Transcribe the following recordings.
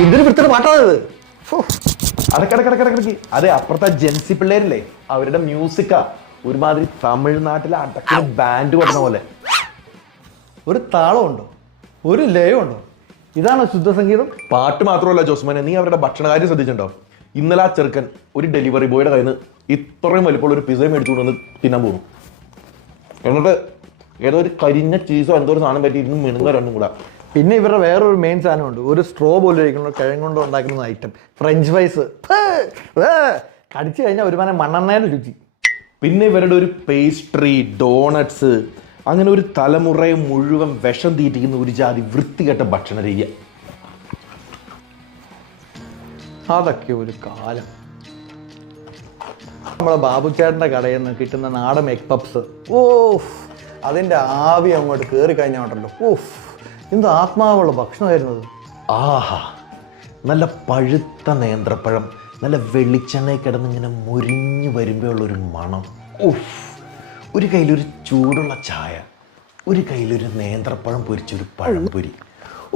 എന്തൊരു വൃത്തിയുടെ പാട്ടാണത്. അടക്കടക്കടക്കടക്കി അതെ, അപ്പുറത്തെ ജെൻസി പിള്ളേരില്ലേ, അവരുടെ മ്യൂസിക്കാ ഒരുമാതിരി തമിഴ്നാട്ടിലെ അടക്ക ബാൻഡ് കൊടുക്കുന്ന പോലെ. ഒരു താളമുണ്ടോ, ഒരു ലയമുണ്ടോ? ഇതാണോ ശുദ്ധസംഗീതം? പാട്ട് മാത്രമല്ല ജോസ്മാനെ, നീ അവരുടെ ഭക്ഷണകാര്യം ശ്രദ്ധിച്ചിട്ടുണ്ടോ? ഇന്നലെ ആ ചെറുക്കൻ ഒരു ഡെലിവറി ബോയുടെ കയ്യിൽ നിന്ന് ഇത്രയും വലിപ്പമുള്ള ഒരു പിസ മേടിച്ചുകൊണ്ട് വന്ന് തിന്നാൻ പോകുന്നു. എന്നിട്ട് ഏതോ ഒരു കരിഞ്ഞ ചീസോ എന്തോ ഒരു സാധനം പറ്റി ഇന്നും മിണുങ്ങ രണ്ടും കൂടെ. പിന്നെ ഇവരുടെ വേറൊരു മെയിൻ സാധനമുണ്ട്, ഒരു സ്ട്രോ പോലെ ഇരിക്കുന്ന കിഴങ്ങ് കൊണ്ട് ഉണ്ടാക്കുന്ന ഐറ്റം, ഫ്രഞ്ച് ഫ്രൈസ്. കടിച്ചു കഴിഞ്ഞാൽ ഒരുമാതിരി മണ്ണെണ്ണയുടെ രുചി. പിന്നെ ഇവരുടെ ഒരു പേസ്ട്രി, ഡോണറ്റ്സ്, അങ്ങനെ ഒരു തലമുറയെ മുഴുവൻ വിഷം തീറ്റിക്കുന്ന ഒരു ജാതി വൃത്തികെട്ട ഭക്ഷണ രീതി. അതൊക്കെ ഒരു കാലം. നമ്മളെ ബാബുച്ചേട്ടൻ്റെ കടയിൽ നിന്ന് കിട്ടുന്ന നാടൻ എഗ് പപ്സ്, ഓഫ്, അതിൻ്റെ ആവി അങ്ങോട്ട് കയറി കഴിഞ്ഞാൽ ഉണ്ടല്ലോ, ഓഫ്, എന്ത് ആത്മാവുള്ള ഭക്ഷണമായിരുന്നത്. ആഹാ, നല്ല പഴുത്ത നേന്ത്രപ്പഴം നല്ല വെളിച്ചെണ്ണയിൽ കിടന്നിങ്ങനെ മുരിഞ്ഞു വരുമ്പോഴുള്ളൊരു മണം. ഓഫ്, ഒരു കയ്യിലൊരു ചൂടുള്ള ചായ, ഒരു കയ്യിലൊരു നേന്ത്രപ്പഴം പൊരിച്ചൊരു പഴംപൊരി.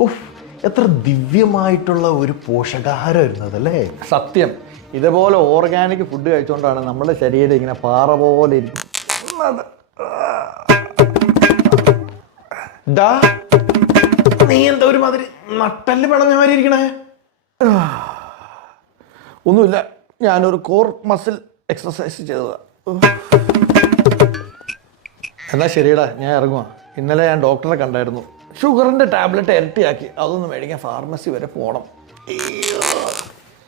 ഓഫ്, എത്ര ദിവ്യമായിട്ടുള്ള ഒരു പോഷകാഹാരമായിരുന്നു അതല്ലേ. സത്യം, ഇതുപോലെ ഓർഗാനിക് ഫുഡ് കഴിച്ചുകൊണ്ടാണ് നമ്മുടെ ശരീരം ഇങ്ങനെ പാറ പോലെ ഇരിക്കുന്നത്. നീ എന്താ ഒരുമാതിരി നട്ടല് പിളഞ്ഞ മാതിരി ഇരിക്കണേ? ഒന്നുമില്ല, ഞാനൊരു കോർ മസിൽ എക്സസൈസ് ചെയ്തതാ. എന്നാ ശരിയടാ, ഞാൻ ഇറങ്ങുക. ഇന്നലെ ഞാൻ ഡോക്ടറെ കണ്ടായിരുന്നു. ഷുഗറിൻ്റെ ടാബ്ലറ്റ് ഇരട്ടിയാക്കി, അതൊന്ന് മേടിക്കാൻ ഫാർമസി വരെ പോകണം.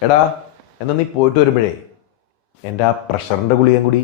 എടാ, എന്നാ നീ പോയിട്ട് വരുമ്പോഴേ എൻ്റെ ആ പ്രഷറിൻ്റെ ഗുളികയും കൂടി